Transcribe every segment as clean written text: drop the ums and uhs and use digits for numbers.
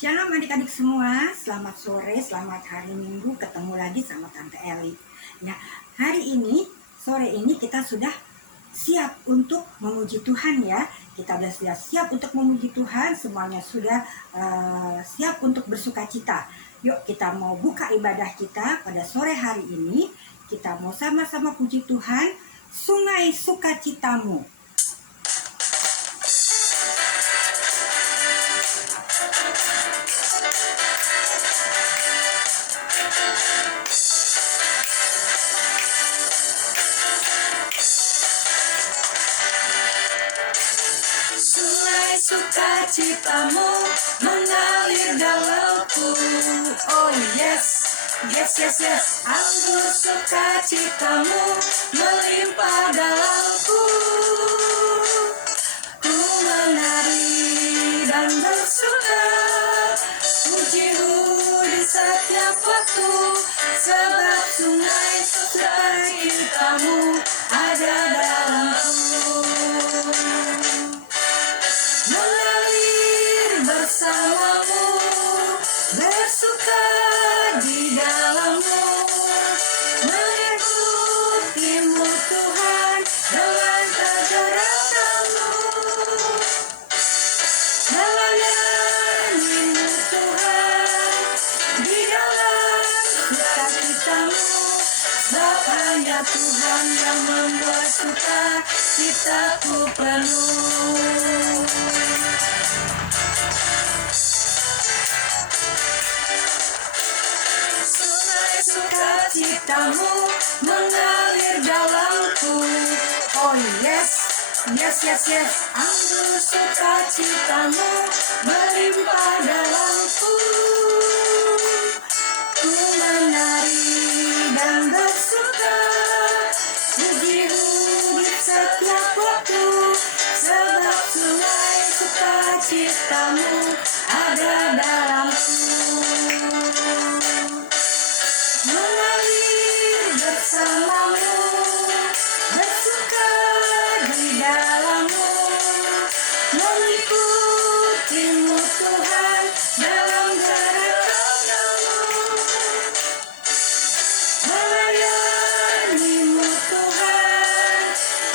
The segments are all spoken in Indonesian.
Shalom adik-adik semua, selamat sore, selamat hari Minggu, ketemu lagi sama Tante Eli. Ya, hari ini, sore ini kita sudah siap untuk memuji Tuhan ya. Kita sudah siap untuk memuji Tuhan, semuanya sudah siap untuk bersukacita. Yuk kita mau buka ibadah kita pada sore hari ini. Kita mau sama-sama puji Tuhan, Sungai Sukacitamu. Sungai sukacitamu mengalir dalamku. Oh yes, yes, yes, yes. Anggur sukacitamu melimpah dalamku. Ku menari dan bersuka, pujimu di setiap waktu, sebab sungai sukacitamu ada dalamku. Mengalir bersamamu, bersuka di dalammu, mengikutimu Tuhan dengan kegerakanmu, melayanimu Tuhan di dalam sukacitamu, sebab hanya Tuhan yang membuat sukacitaku penuh. Sukacitamu mengalir dalamku. Oh yes, yes, yes, yes. Anggur sukacitamu melimpah dalamku. Ku menari dan bersuka, pujimu di setiap waktu, sebab sungai sukacitamu ada dalamku. Mengalir bersamamu, bersuka di dalammu, mengikutimu Tuhan dalam gerakanmu, melayanimu Tuhan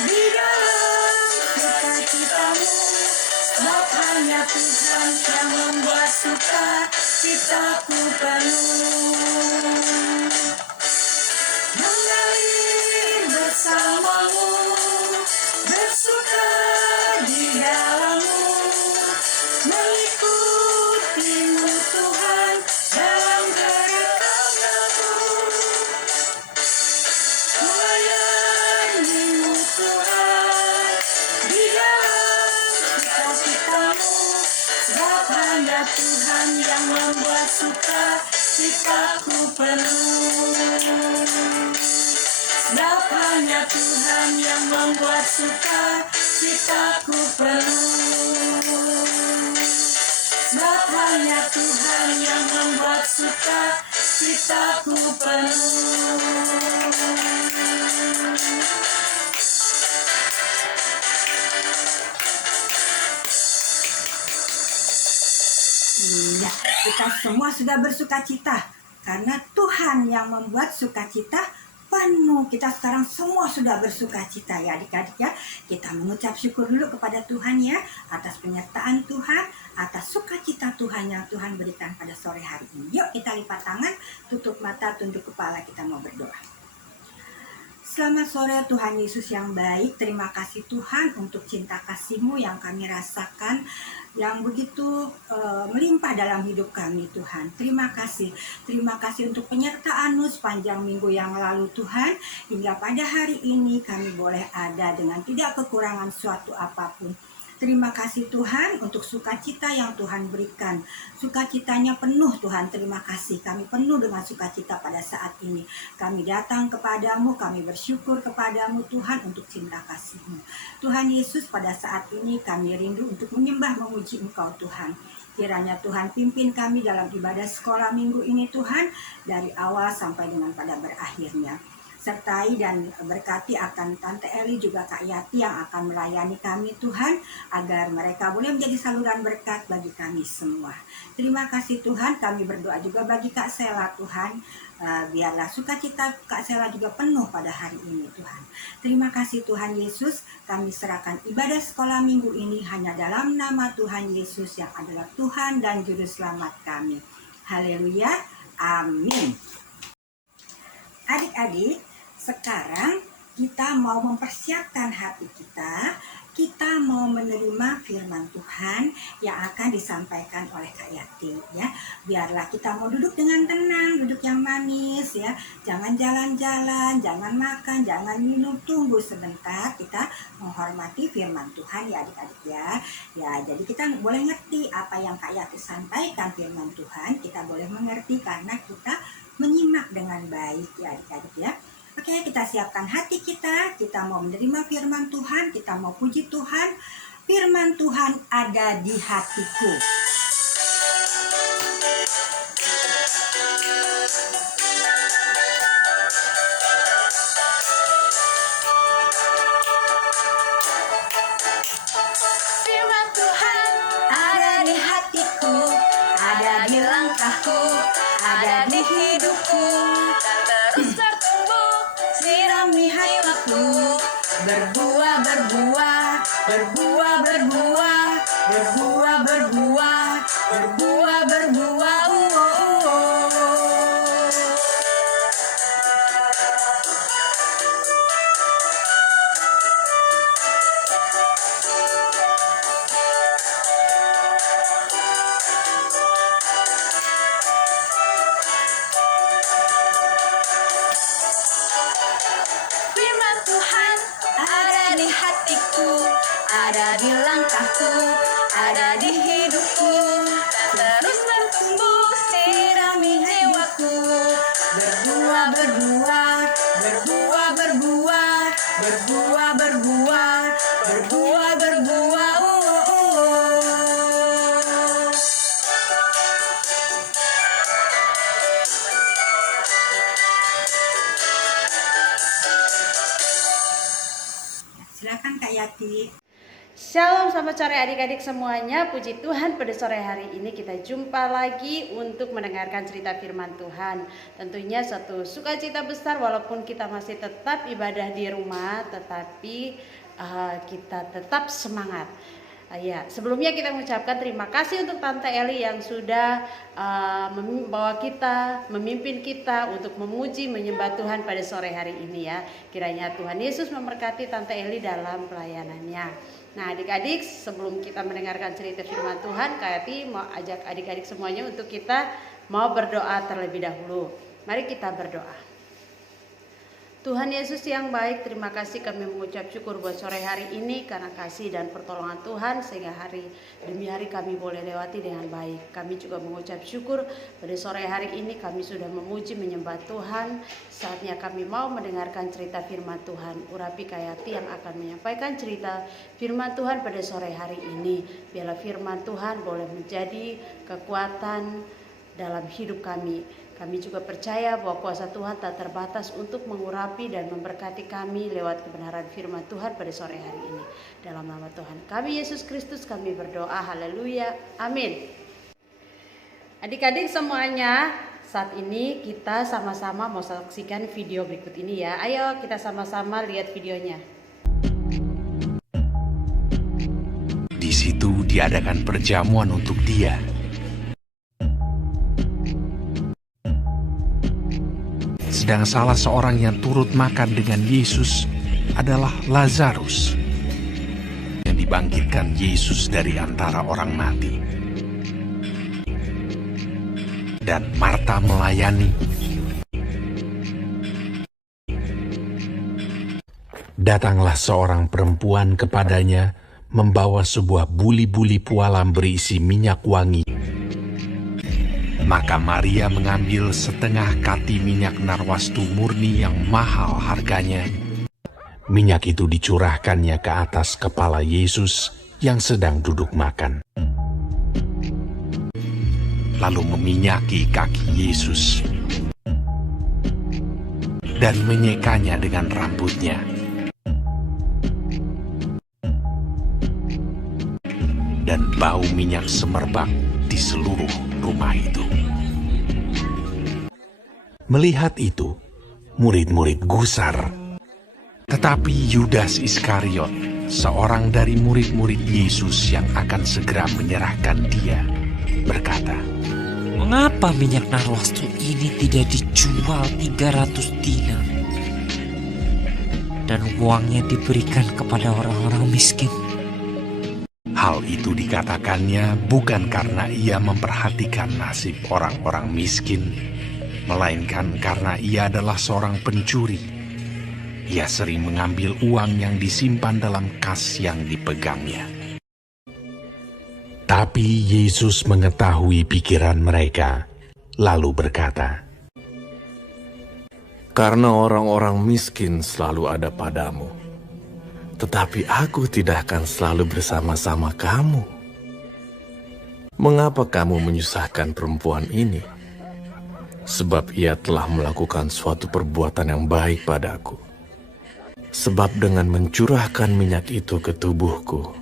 di dalam sukacitamu, sebab hanya Tuhan yang membuat sukacitaku penuh. Mengalir bersamamu, bersuka di dalammu, mengikutimu Tuhan dalam gerakanmu, melayanimu Tuhan di dalam sukacitamu, sebab hanya Tuhan yang membuat sukacitaku penuh. Sebab hanya Tuhan yang membuat sukacitaku penuh. Sebab hanya Tuhan yang membuat sukacitaku penuh. Iya, kita semua sudah bersukacita karena Tuhan yang membuat sukacita penuh. Kita sekarang semua sudah bersukacita ya adik-adik ya. Kita mengucap syukur dulu kepada Tuhan ya atas penyertaan Tuhan, atas sukacita Tuhan yang Tuhan berikan pada sore hari ini. Yuk kita lipat tangan, tutup mata, tunduk kepala, kita mau berdoa. Selamat sore Tuhan Yesus yang baik. Terima kasih Tuhan untuk cinta kasih-Mu yang kami rasakan, yang begitu melimpah dalam hidup kami Tuhan. Terima kasih untuk penyertaan-Mu sepanjang minggu yang lalu Tuhan. Hingga pada hari ini kami boleh ada dengan tidak kekurangan suatu apapun. Terima kasih Tuhan untuk sukacita yang Tuhan berikan. Sukacitanya penuh Tuhan, terima kasih. Kami penuh dengan sukacita pada saat ini. Kami datang kepadamu, kami bersyukur kepadamu Tuhan untuk cinta kasih-Mu. Tuhan Yesus, pada saat ini kami rindu untuk menyembah memuji Engkau Tuhan. Kiranya Tuhan pimpin kami dalam ibadah sekolah minggu ini Tuhan, dari awal sampai dengan pada berakhirnya. sertai dan berkati akan Tante Eli juga Kak Yati yang akan melayani kami Tuhan, agar mereka boleh menjadi saluran berkat bagi kami semua. Terima kasih Tuhan, kami berdoa juga bagi Kak Sela Tuhan, biarlah sukacita Kak Sela juga penuh pada hari ini Tuhan. Terima kasih Tuhan Yesus, kami serahkan ibadah sekolah minggu ini hanya dalam nama Tuhan Yesus yang adalah Tuhan dan Juru Selamat kami. Haleluya, amin. Adik-adik, sekarang kita mau mempersiapkan hati kita mau menerima firman Tuhan yang akan disampaikan oleh Kak Yati ya. Biarlah kita mau duduk dengan tenang, duduk yang manis ya. Jangan jalan-jalan, jangan makan, jangan minum, tunggu sebentar, kita menghormati firman Tuhan ya adik-adik ya. Ya, jadi kita boleh ngerti apa yang Kak Yati sampaikan firman Tuhan, kita boleh mengerti karena kita menyimak dengan baik ya adik-adik ya. Oke, kita siapkan hati kita mau menerima firman Tuhan, kita mau puji Tuhan. Firman Tuhan ada di hatiku. Firman Tuhan ada di hatiku, ada di langkahku, ada di hidupku, dan terus bertumbuh, sirami hatiku, berbuah, berbuah, berbuah, berbuah, berbuah, berbuah, berbuah, berbuah. Firman Tuhan ada di hatiku, ada di langkahku, ada di hidupku, dan terus bertumbuh, sirami jiwaku, berbuah, berbuah, berbuah, berbuah, berbuah, berbuah, berbuah, berbuah. Silakan Kak Yati. Shalom, selamat sore adik-adik semuanya. Puji Tuhan, pada sore hari ini kita jumpa lagi untuk mendengarkan cerita firman Tuhan. Tentunya suatu sukacita besar walaupun kita masih tetap ibadah di rumah, tetapi kita tetap semangat. Ya, sebelumnya kita mengucapkan terima kasih untuk Tante Eli yang sudah membawa kita, memimpin kita untuk memuji, menyembah Tuhan pada sore hari ini ya. Kiranya Tuhan Yesus memberkati Tante Eli dalam pelayanannya. Nah adik-adik, sebelum kita mendengarkan cerita firman Tuhan, Kak Yati mau ajak adik-adik semuanya untuk kita mau berdoa terlebih dahulu. Mari kita berdoa. Tuhan Yesus yang baik, terima kasih kami mengucap syukur buat sore hari ini karena kasih dan pertolongan Tuhan sehingga hari demi hari kami boleh lewati dengan baik. Kami juga mengucap syukur pada sore hari ini kami sudah memuji menyembah Tuhan. Saatnya kami mau mendengarkan cerita firman Tuhan. Urapi Kak Yati yang akan menyampaikan cerita firman Tuhan pada sore hari ini. Biarlah firman Tuhan boleh menjadi kekuatan dalam hidup kami. Kami juga percaya bahwa kuasa Tuhan tak terbatas untuk mengurapi dan memberkati kami lewat kebenaran firman Tuhan pada sore hari ini. Dalam nama Tuhan kami Yesus Kristus kami berdoa. Haleluya. Amin. Adik-adik semuanya, saat ini kita sama-sama mau saksikan video berikut ini ya. Ayo kita sama-sama lihat videonya. Di situ diadakan perjamuan untuk dia. Sedang salah seorang yang turut makan dengan Yesus adalah Lazarus yang dibangkitkan Yesus dari antara orang mati. Dan Marta melayani. Datanglah seorang perempuan kepadanya membawa sebuah buli-buli pualam berisi minyak wangi. Maka Maria mengambil setengah kati minyak narwastu murni yang mahal harganya. Minyak itu dicurahkannya ke atas kepala Yesus yang sedang duduk makan. Lalu meminyaki kaki Yesus. dan menyekanya dengan rambutnya. Dan bau minyak semerbak di seluruh rumah itu. Melihat itu, murid-murid gusar. Tetapi Yudas Iskariot, seorang dari murid-murid Yesus yang akan segera menyerahkan dia, berkata, "Mengapa minyak narwastu ini tidak dijual 300 dinar dan uangnya diberikan kepada orang-orang miskin?" Hal itu dikatakannya bukan karena ia memperhatikan nasib orang-orang miskin, melainkan karena ia adalah seorang pencuri. Ia sering mengambil uang yang disimpan dalam kas yang dipegangnya. Tapi Yesus mengetahui pikiran mereka, lalu berkata, "Karena orang-orang miskin selalu ada padamu, tetapi aku tidak akan selalu bersama-sama kamu. Mengapa kamu menyusahkan perempuan ini? Sebab ia telah melakukan suatu perbuatan yang baik padaku. Sebab dengan mencurahkan minyak itu ke tubuhku,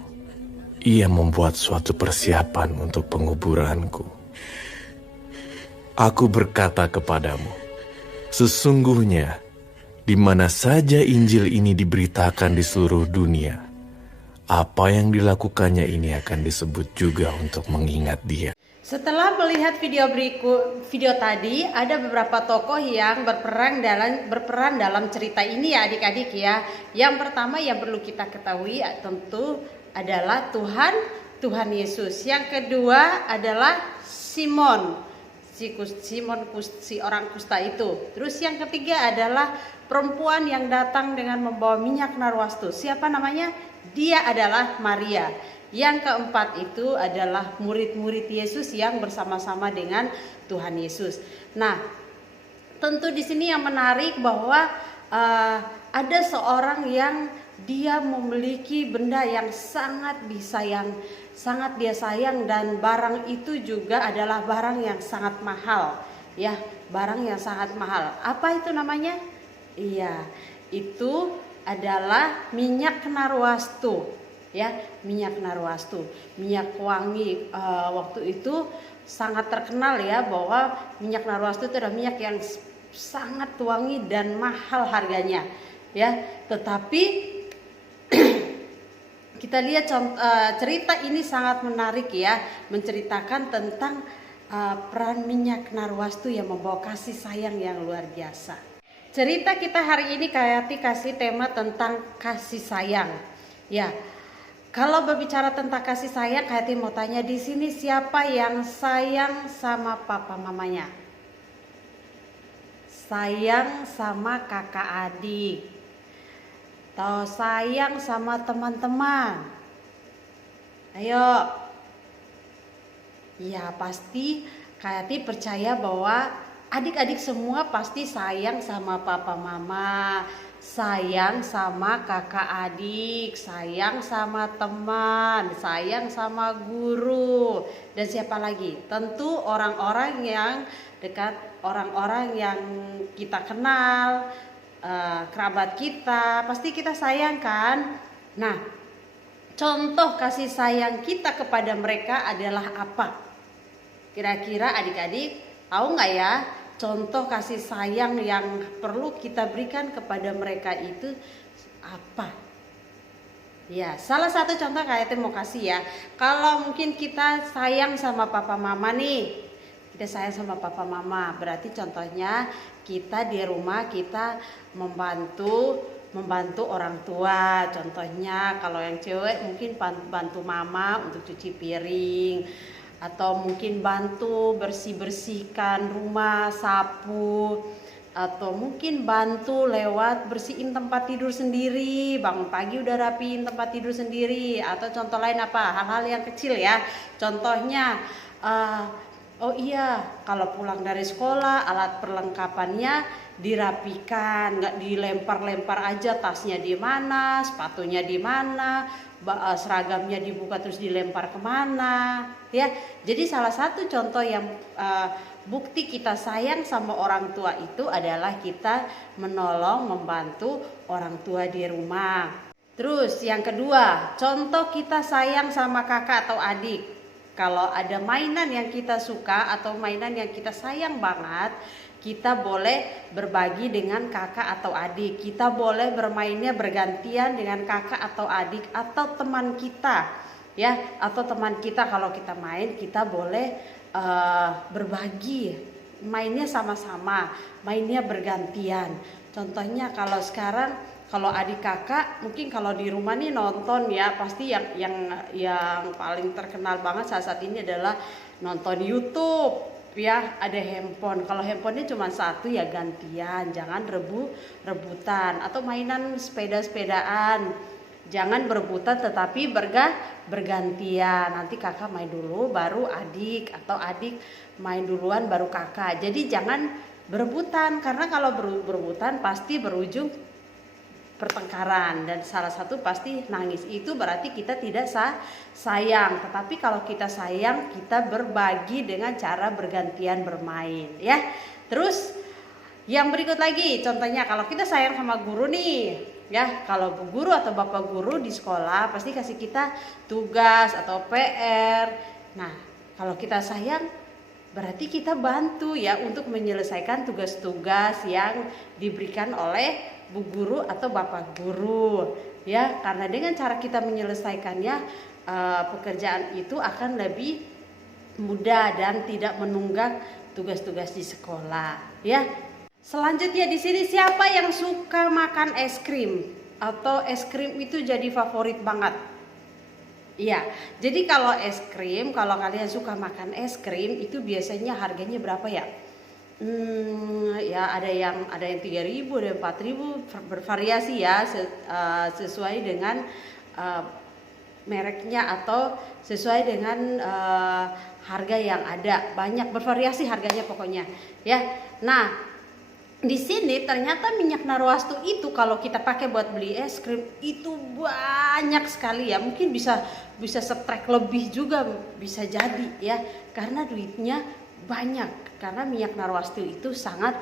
ia membuat suatu persiapan untuk penguburanku. Aku berkata kepadamu, sesungguhnya, di mana saja Injil ini diberitakan di seluruh dunia, apa yang dilakukannya ini akan disebut juga untuk mengingat dia." Setelah melihat video tadi, ada beberapa tokoh yang berperan dalam cerita ini ya adik-adik ya. Yang pertama yang perlu kita ketahui tentu adalah Tuhan Yesus. Yang kedua adalah Simon, si orang kusta itu. Terus yang ketiga adalah perempuan yang datang dengan membawa minyak narwastu. Siapa namanya? Dia adalah Maria. Yang keempat itu adalah murid-murid Yesus yang bersama-sama dengan Tuhan Yesus. Nah, tentu di sini yang menarik bahwa ada seorang yang dia memiliki benda yang sangat dia sayang, dan barang itu juga adalah barang yang sangat mahal. Ya, barang yang sangat mahal. Apa itu namanya? Iya, itu adalah minyak narwastu. Ya, minyak narwastu, minyak wangi. Waktu itu sangat terkenal ya bahwa minyak narwastu itu adalah minyak yang sangat wangi dan mahal harganya. Ya, tetapi kita lihat cerita ini sangat menarik ya, menceritakan tentang peran minyak narwastu yang membawa kasih sayang yang luar biasa. Cerita kita hari ini kasih tema tentang kasih sayang. Ya. Kalau berbicara tentang kasih sayang, Kayati mau tanya di sini, siapa yang sayang sama papa mamanya? Sayang sama kakak adik? Atau sayang sama teman-teman? Ayo. Ya, pasti Kayati percaya bahwa adik-adik semua pasti sayang sama papa mama, sayang sama kakak adik, sayang sama teman, sayang sama guru, dan siapa lagi? Tentu orang-orang yang dekat, orang-orang yang kita kenal, kerabat kita, pasti kita sayang kan? Nah, contoh kasih sayang kita kepada mereka adalah apa? Kira-kira adik-adik tahu nggak ya? Contoh kasih sayang yang perlu kita berikan kepada mereka itu apa? Ya, salah satu contoh kayak mau kasih ya. Kalau mungkin kita sayang sama papa mama nih, kita sayang sama papa mama, berarti contohnya kita di rumah kita membantu orang tua. Contohnya kalau yang cewek mungkin bantu mama untuk cuci piring, atau mungkin bantu bersihkan rumah, sapu, atau mungkin bantu lewat bersihin tempat tidur sendiri, bangun pagi udah rapiin tempat tidur sendiri, atau contoh lain apa, hal-hal yang kecil ya. Contohnya oh iya, kalau pulang dari sekolah alat perlengkapannya dirapikan, nggak dilempar-lempar aja, tasnya di mana, sepatunya di mana, seragamnya dibuka terus dilempar kemana, ya. Jadi salah satu contoh yang bukti kita sayang sama orang tua itu adalah kita menolong, membantu orang tua di rumah. Terus yang kedua, contoh kita sayang sama kakak atau adik. Kalau ada mainan yang kita suka atau mainan yang kita sayang banget, kita boleh berbagi dengan kakak atau adik. Kita boleh bermainnya bergantian dengan kakak atau adik atau teman kita, ya. Atau teman kita kalau kita main, kita boleh berbagi, mainnya sama-sama, mainnya bergantian. Contohnya kalau sekarang, kalau adik kakak mungkin kalau di rumah nih nonton ya, pasti yang paling terkenal banget saat ini adalah nonton YouTube, ya. Ada handphone. Kalau handphonenya cuma satu ya gantian, jangan rebutan. Atau mainan sepedaan, jangan berebutan tetapi bergantian. Nanti kakak main dulu baru adik, atau adik main duluan baru kakak. Jadi jangan berebutan, karena kalau berebutan pasti berujung pertengkaran dan salah satu pasti nangis. Itu berarti kita tidak sayang. Tetapi kalau kita sayang, kita berbagi dengan cara bergantian bermain, ya. Terus yang berikut lagi, contohnya kalau kita sayang sama guru nih, ya. Kalau bu guru atau bapak guru di sekolah pasti kasih kita tugas atau PR. Nah, kalau kita sayang berarti kita bantu ya untuk menyelesaikan tugas-tugas yang diberikan oleh bu guru atau bapak guru, ya. Karena dengan cara kita menyelesaikannya, pekerjaan itu akan lebih mudah dan tidak menunggak tugas-tugas di sekolah, ya. Selanjutnya di sini, siapa yang suka makan es krim atau es krim itu jadi favorit banget? Iya, jadi kalau es krim, kalau kalian suka makan es krim itu biasanya harganya berapa ya? Ya ada yang 3.000, ada yang 4.000, bervariasi ya, sesuai dengan mereknya atau sesuai dengan harga yang ada. Banyak bervariasi harganya pokoknya, ya. Nah, di sini ternyata minyak narwastu itu kalau kita pakai buat beli es krim itu banyak sekali ya. Mungkin bisa setrek lebih juga bisa jadi ya, karena duitnya banyak, karena minyak narwastu itu sangat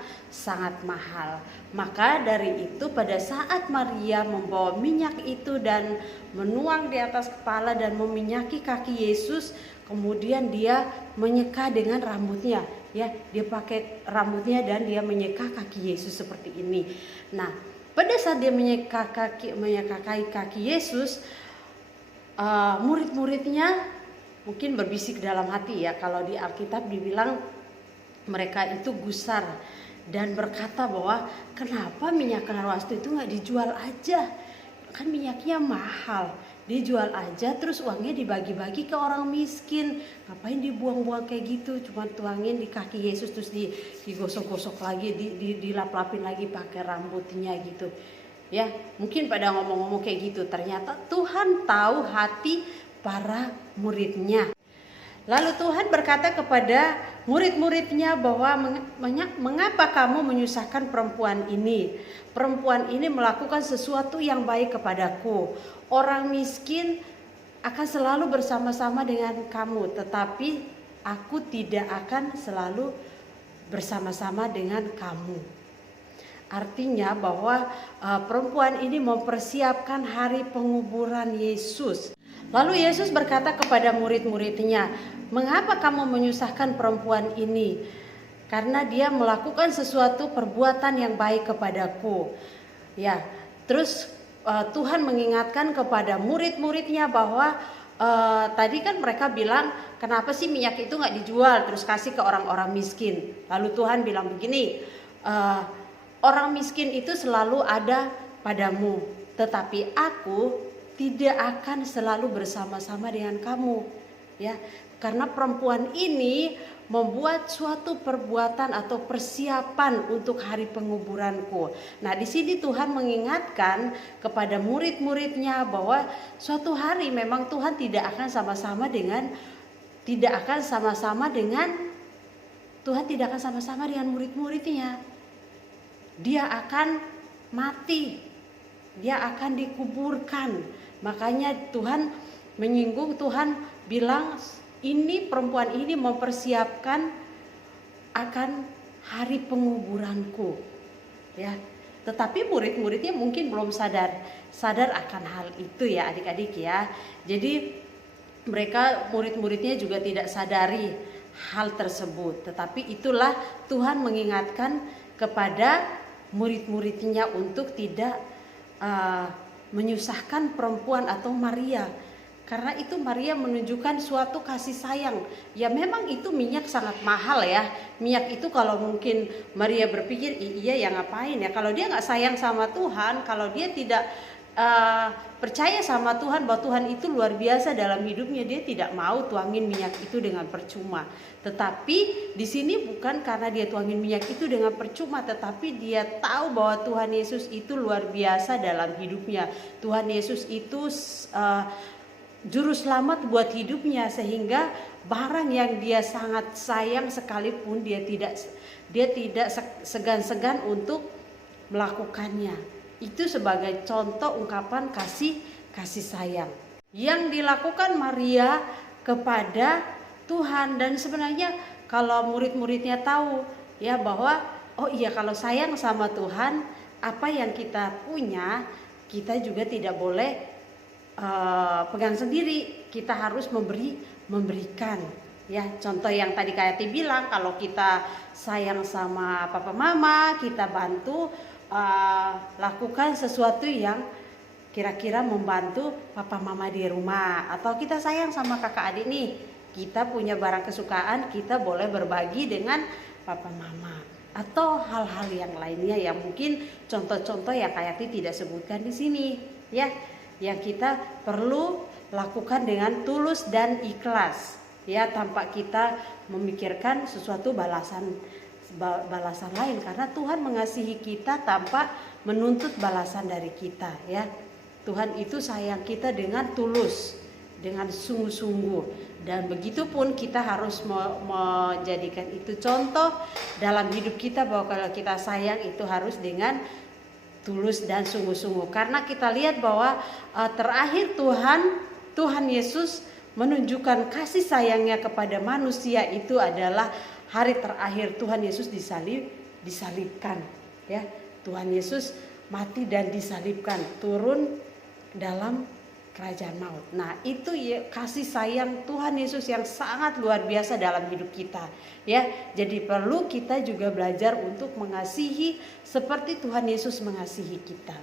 mahal. Maka dari itu pada saat Maria membawa minyak itu dan menuang di atas kepala dan meminyaki kaki Yesus, kemudian dia menyeka dengan rambutnya, ya. Dia pakai rambutnya dan dia menyeka kaki Yesus seperti ini. Nah, pada saat dia menyeka kaki Yesus, murid-muridnya mungkin berbisik dalam hati ya. Kalau di Alkitab dibilang mereka itu gusar dan berkata bahwa kenapa minyak narwastu itu nggak dijual aja, kan minyaknya mahal, dijual aja terus uangnya dibagi-bagi ke orang miskin. Ngapain dibuang-buang kayak gitu, cuma tuangin di kaki Yesus terus digosok-gosok lagi, dilap-lapin lagi pakai rambutnya gitu ya. Mungkin pada ngomong-ngomong kayak gitu, ternyata Tuhan tahu hati para muridnya. Lalu Tuhan berkata kepada murid-muridnya bahwa mengapa kamu menyusahkan perempuan ini? Perempuan ini melakukan sesuatu yang baik kepadaku. Orang miskin akan selalu bersama-sama dengan kamu, tetapi aku tidak akan selalu bersama-sama dengan kamu. Artinya bahwa perempuan ini mempersiapkan hari penguburan Yesus. Lalu Yesus berkata kepada murid-muridnya, mengapa kamu menyusahkan perempuan ini? Karena dia melakukan sesuatu perbuatan yang baik kepadaku. Ya, terus Tuhan mengingatkan kepada murid-muridnya bahwa tadi kan mereka bilang, kenapa sih minyak itu nggak dijual terus kasih ke orang-orang miskin? Lalu Tuhan bilang begini, orang miskin itu selalu ada padamu, tetapi aku tidak akan selalu bersama-sama dengan kamu, ya. Karena perempuan ini membuat suatu perbuatan atau persiapan untuk hari penguburanku. Nah, di sini Tuhan mengingatkan kepada murid-muridnya bahwa suatu hari memang Tuhan tidak akan sama-sama dengan murid-muridnya. Dia akan mati, dia akan dikuburkan Makanya Tuhan menyinggung, Tuhan bilang ini perempuan ini mempersiapkan akan hari penguburanku, ya. Tetapi murid-muridnya mungkin belum sadar akan hal itu ya adik-adik ya. Jadi mereka murid-muridnya juga tidak sadari hal tersebut. Tetapi itulah Tuhan mengingatkan kepada murid-muridnya untuk tidak menyusahkan perempuan atau Maria. Karena itu Maria menunjukkan suatu kasih sayang. Ya memang itu minyak sangat mahal ya. Minyak itu kalau mungkin Maria berpikir iya ya ngapain ya. Kalau dia gak sayang sama Tuhan, kalau dia tidak percaya sama Tuhan bahwa Tuhan itu luar biasa dalam hidupnya, dia tidak mau tuangin minyak itu dengan percuma. Tetapi di sini bukan karena dia tuangin minyak itu dengan percuma, tetapi dia tahu bahwa Tuhan Yesus itu luar biasa dalam hidupnya. Tuhan Yesus itu juru selamat buat hidupnya, sehingga barang yang dia sangat sayang sekalipun dia tidak segan-segan untuk melakukannya. Itu sebagai contoh ungkapan kasih sayang yang dilakukan Maria kepada Tuhan. Dan sebenarnya kalau murid-muridnya tahu ya bahwa oh iya, kalau sayang sama Tuhan, apa yang kita punya kita juga tidak boleh pegang sendiri, kita harus memberikan. Ya, contoh yang tadi Kayati bilang, kalau kita sayang sama papa mama, kita bantu lakukan sesuatu yang kira-kira membantu papa mama di rumah. Atau kita sayang sama kakak adik nih, kita punya barang kesukaan, kita boleh berbagi dengan papa mama. Atau hal-hal yang lainnya yang mungkin contoh-contoh yang Kayati tidak sebutkan di sini ya, yang kita perlu lakukan dengan tulus dan ikhlas ya, tanpa kita memikirkan sesuatu balasan lain, karena Tuhan mengasihi kita tanpa menuntut balasan dari kita ya. Tuhan itu sayang kita dengan tulus, dengan sungguh-sungguh, dan begitupun kita harus menjadikan itu contoh dalam hidup kita, bahwa kalau kita sayang itu harus dengan tulus dan sungguh-sungguh. Karena kita lihat bahwa terakhir Tuhan Yesus menunjukkan kasih sayangnya kepada manusia itu adalah hari terakhir Tuhan Yesus disalibkan ya. Tuhan Yesus mati dan disalibkan, turun dalam kerajaan maut. Nah, itu ya kasih sayang Tuhan Yesus yang sangat luar biasa dalam hidup kita ya. Jadi perlu kita juga belajar untuk mengasihi seperti Tuhan Yesus mengasihi kita.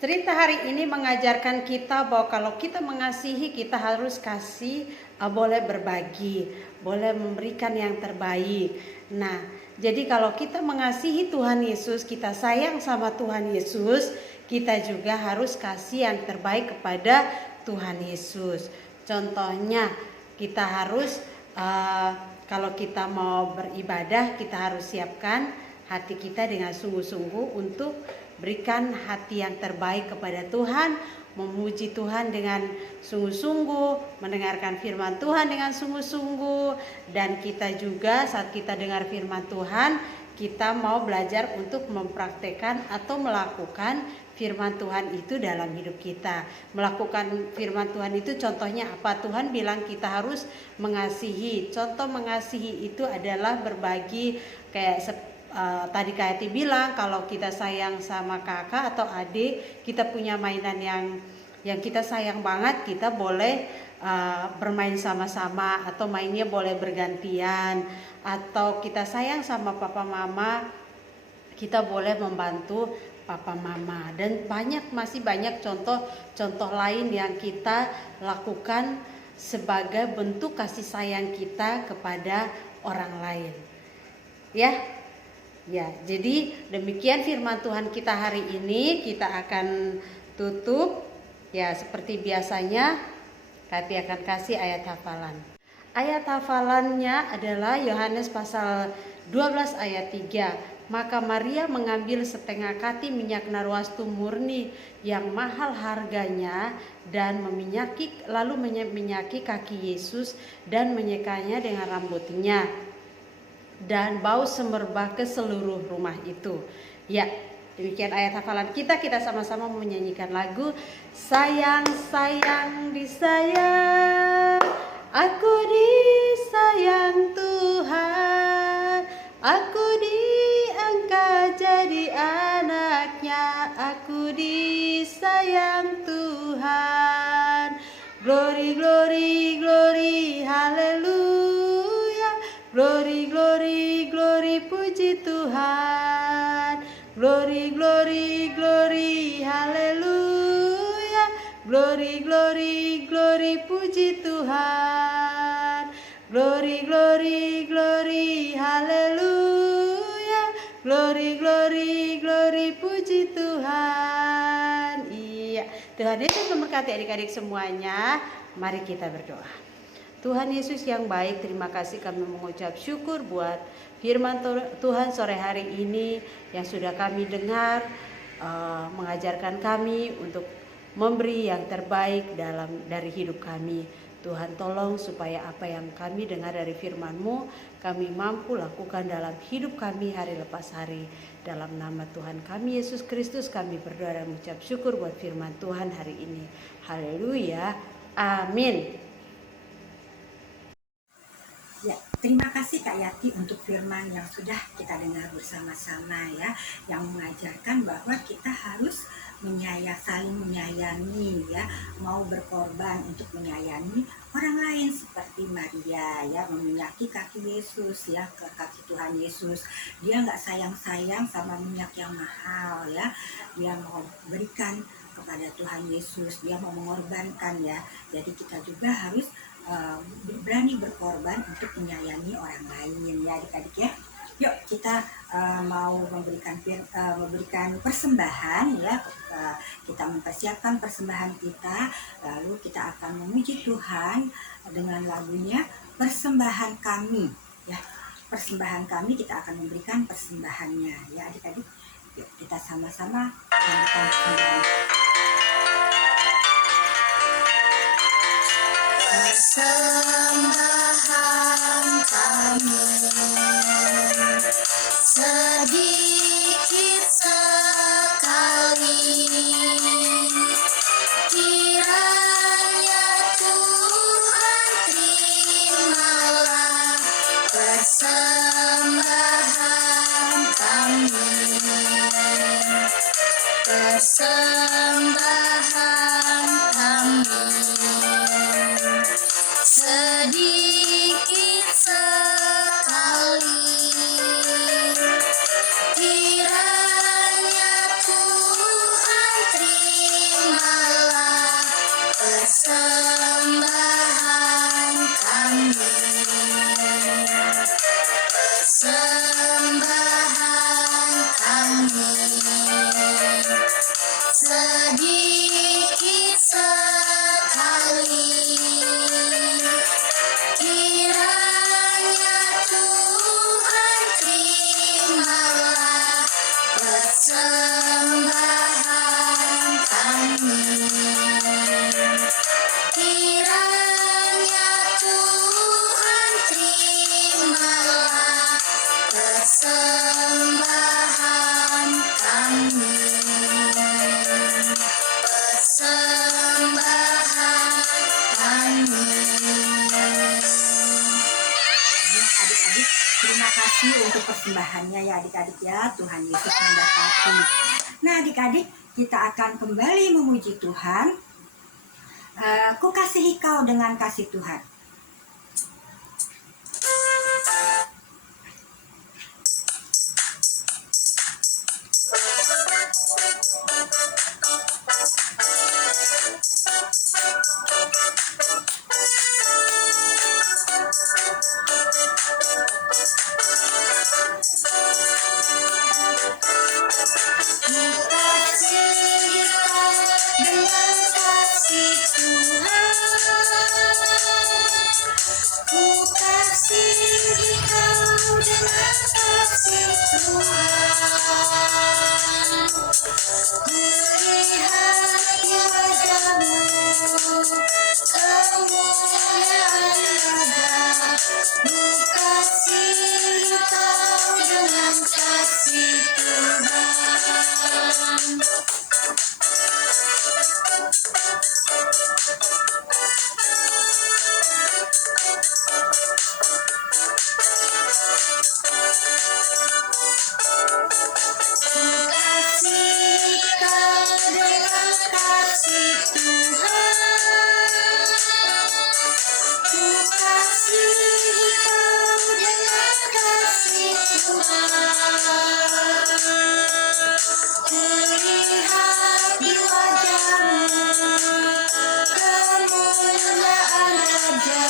Cerita hari ini mengajarkan kita bahwa kalau kita mengasihi, kita harus kasih, boleh berbagi, boleh memberikan yang terbaik. Nah, jadi kalau kita mengasihi Tuhan Yesus, kita sayang sama Tuhan Yesus, kita juga harus kasih yang terbaik kepada Tuhan Yesus. Contohnya, kita harus kalau kita mau beribadah, kita harus siapkan hati kita dengan sungguh-sungguh untuk berikan hati yang terbaik kepada Tuhan, memuji Tuhan dengan sungguh-sungguh, mendengarkan firman Tuhan dengan sungguh-sungguh. Dan kita juga saat kita dengar firman Tuhan, kita mau belajar untuk mempraktekkan atau melakukan firman Tuhan itu dalam hidup kita. Melakukan firman Tuhan itu contohnya apa? Tuhan bilang kita harus mengasihi. Contoh mengasihi itu adalah berbagi, kayak tadi Kayati bilang, kalau kita sayang sama kakak atau adik, kita punya mainan yang kita sayang banget, kita boleh bermain sama-sama, atau mainnya boleh bergantian. Atau kita sayang sama papa mama, kita boleh membantu papa mama. Dan masih banyak contoh lain yang kita lakukan sebagai bentuk kasih sayang kita kepada orang lain ya. Ya, jadi demikian firman Tuhan kita hari ini. Kita akan tutup ya, seperti biasanya Kati akan kasih ayat hafalan. Ayat hafalannya adalah Yohanes pasal 12 ayat 3. Maka Maria mengambil setengah kati minyak narwastu murni yang mahal harganya dan lalu meminyaki kaki Yesus dan menyekanya dengan rambutnya. Dan bau semerbak ke seluruh rumah itu. Ya, Demikian ayat hafalan kita sama-sama menyanyikan lagu Sayang, sayang, disayang, aku disayang Tuhan, aku diangkat jadi anaknya, aku disayang Tuhan. Glory, glory, glory, haleluya. Glory, glory, glory, puji Tuhan. Glory, glory, glory, haleluya. Glory, glory, glory, puji Tuhan. Glory, glory, glory, haleluya. Glory, glory, glory, puji Tuhan. Iya, Tuhan Yesus memberkati adik-adik semuanya. Mari kita berdoa. Tuhan Yesus yang baik, terima kasih kami mengucap syukur buat firman Tuhan sore hari ini yang sudah kami dengar, mengajarkan kami untuk memberi yang terbaik dari hidup kami. Tuhan tolong supaya apa yang kami dengar dari firman-Mu kami mampu lakukan dalam hidup kami hari lepas hari. Dalam nama Tuhan kami Yesus Kristus kami berdoa dan mengucap syukur buat firman Tuhan hari ini. Haleluya. Amin. Ya, terima kasih Kak Yati untuk firman yang sudah kita dengar bersama-sama ya, yang mengajarkan bahwa kita harus saling menyayangi ya, mau berkorban untuk menyayangi orang lain seperti Maria ya, meminyaki kaki Yesus ya, ke kaki Tuhan Yesus. Dia nggak sayang-sayang sama minyak yang mahal ya, dia mau berikan kepada Tuhan Yesus, dia mau mengorbankan ya. Jadi kita juga harus berani berkorban untuk menyayangi orang lain ya adik-adik ya. Yuk kita mau memberikan persembahan ya, kita mempersiapkan persembahan kita, lalu kita akan memuji Tuhan dengan lagunya Persembahan Kami ya. Persembahan kami, kita akan memberikan persembahannya ya adik-adik. Yuk kita sama-sama memberikan persembahan. Persembahan kami sedikit sekali, kiranya Tuhan terimalah persembahan kami. Persembahan kami sedikit sekali, kiranya Tuhan terimalah persembahan kami. Persembahan kami sedikit sekali, kiranya Tuhan terimalah persembahan kami. Kiranya Tuhan terimalah persembahan kami. Persembahan kami. Ya adik-adik, terima kasih untuk persembahannya ya adik-adik ya. Tuhan Yesus memberkati. Nah adik-adik, kita akan kembali memuji Tuhan. Ku kasihi kau dengan kasih Tuhan. Kasih kau dengan kasih Tuhan. Kasih kau dengan kasih Tuhan, ku kasih kau dengan kasih Tuhan. Ku lihat di wajahmu kemuliaan Raja,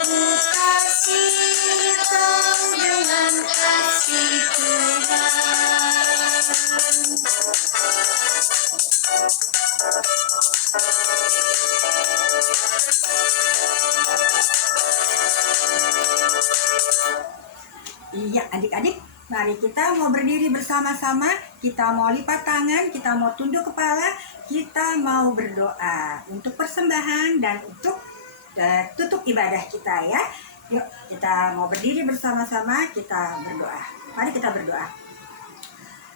ku kasih kau dengan kasih Tuhan. Iya, adik-adik, mari kita mau berdiri bersama-sama, kita mau lipat tangan, kita mau tunduk kepala, kita mau berdoa untuk persembahan dan untuk tutup ibadah kita ya. Yuk, kita mau berdiri bersama-sama, kita berdoa. Mari kita berdoa.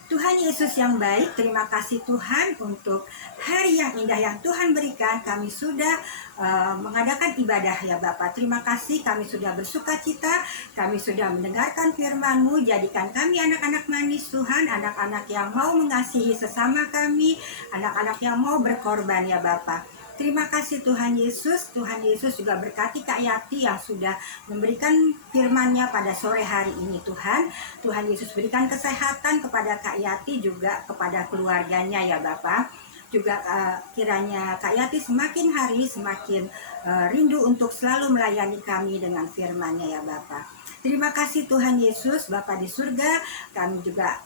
Tuhan Yesus yang baik, terima kasih Tuhan untuk hari yang indah yang Tuhan berikan. Kami sudah mengadakan ibadah ya Bapak. Terima kasih kami sudah bersuka cita, kami sudah mendengarkan firman-Mu. Jadikan kami anak-anak manis Tuhan, anak-anak yang mau mengasihi sesama kami, anak-anak yang mau berkorban ya Bapak. Terima kasih Tuhan Yesus. Tuhan Yesus juga berkati Kak Yati yang sudah memberikan firman-Nya pada sore hari ini Tuhan. Tuhan Yesus berikan kesehatan kepada Kak Yati juga kepada keluarganya ya Bapak. Juga kiranya Kak Yati semakin hari semakin rindu untuk selalu melayani kami dengan firman-Nya ya Bapak. Terima kasih Tuhan Yesus, Bapa di surga. Kami juga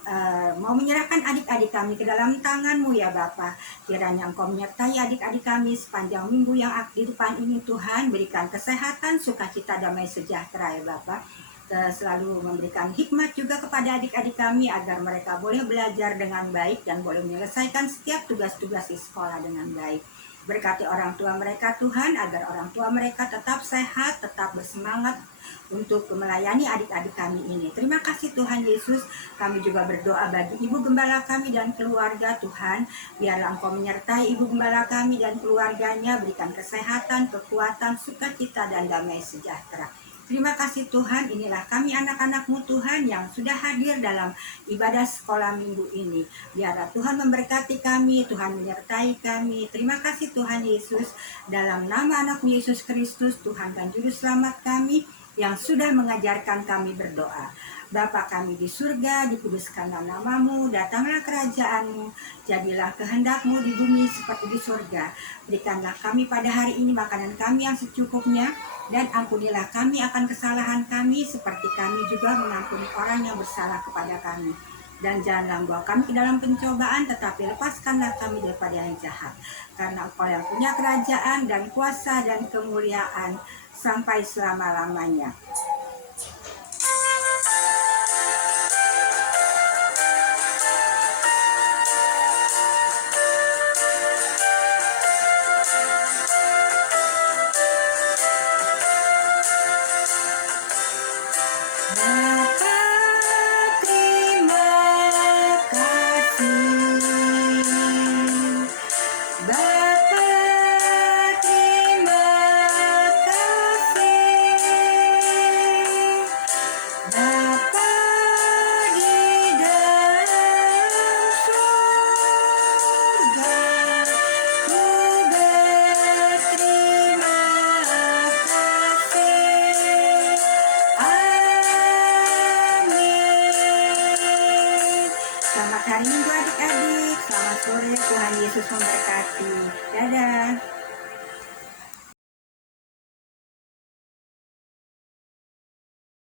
mau menyerahkan adik-adik kami ke dalam tangan-Mu ya Bapa. Kiranya Engkau menyertai adik-adik kami sepanjang minggu yang di depan ini Tuhan. Berikan kesehatan, sukacita, damai sejahtera ya Bapa. Selalu memberikan hikmat juga kepada adik-adik kami agar mereka boleh belajar dengan baik dan boleh menyelesaikan setiap tugas-tugas di sekolah dengan baik. Berkati orang tua mereka Tuhan, agar orang tua mereka tetap sehat, tetap bersemangat untuk melayani adik-adik kami ini. Terima kasih Tuhan Yesus. Kami juga berdoa bagi Ibu Gembala kami dan keluarga Tuhan. Biarlah Engkau menyertai Ibu Gembala kami dan keluarganya. Berikan kesehatan, kekuatan, sukacita, dan damai sejahtera. Terima kasih Tuhan, inilah kami anak-anak-Mu Tuhan yang sudah hadir dalam ibadah sekolah minggu ini. Biarlah Tuhan memberkati kami, Tuhan menyertai kami. Terima kasih Tuhan Yesus, dalam nama anak-Mu Yesus Kristus, Tuhan dan Juru Selamat kami, yang sudah mengajarkan kami berdoa. Bapa kami di surga, dikuduskanlah nama-Mu, datanglah kerajaan-Mu, jadilah kehendak-Mu di bumi seperti di surga. Berikanlah kami pada hari ini makanan kami yang secukupnya, dan ampunilah kami akan kesalahan kami, seperti kami juga mengampuni orang yang bersalah kepada kami. Dan janganlah membawa kami ke dalam pencobaan, tetapi lepaskanlah kami daripada yang jahat. Karena Engkau yang punya kerajaan dan kuasa dan kemuliaan sampai selama-lamanya. Selamat hari Minggu adik-adik. Selamat sore, Tuhan Yesus memberkati. Dadah.